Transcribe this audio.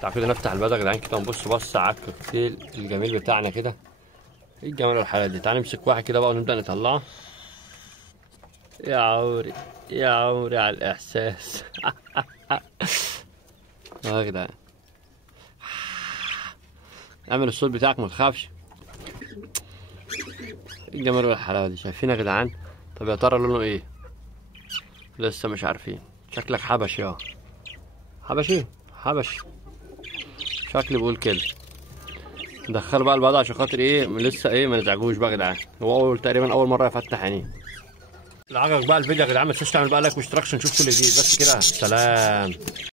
تعالوا كده نفتح الباب يا جدعان كده ونبص بص على الكوكتيل الجميل بتاعنا كده. ايه الجمال والحلاوه دي. تعالى نمسك واحد كده بقى ونبدا نطلعه. يا عمري يا عمري على الاحساس. يا جدعان اعمل الصوت بتاعك ما تخافش. ايه الجمال والحلاوه دي. شايفين يا جدعان؟ طب يا ترى لونه ايه؟ لسه مش عارفين. شكلك حبشي اه. حبشي حبشي شكلي بقول كده. ندخله بقى البيضة عشان خاطر ايه لسه ايه ما نزعجوش بقى يا جدعان. هو تقريبا اول مره يفتح عينيه. اللي عجبك بقى الفيديو يا جدعان ما تنساش تعمل بقى لايك واشتراك عشان نشوف كل جديد. بس كده سلام.